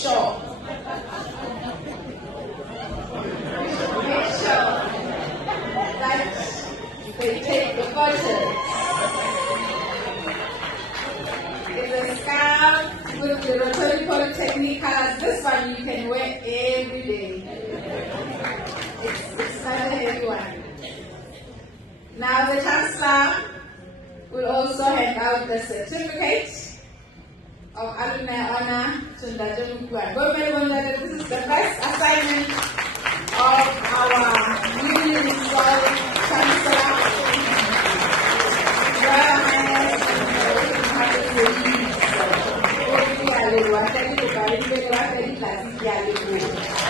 sure that they take the photos. It's a scarf with the Lerotholi Polytechnic colors. This one you can wear every day. It's not a heavy one. Now the Chancellor will also hand out the certificate of alumni honor to Lenyora Elijah Mokuoane. This is the first assignment of our newly installed Chancellor. Royal Highness and the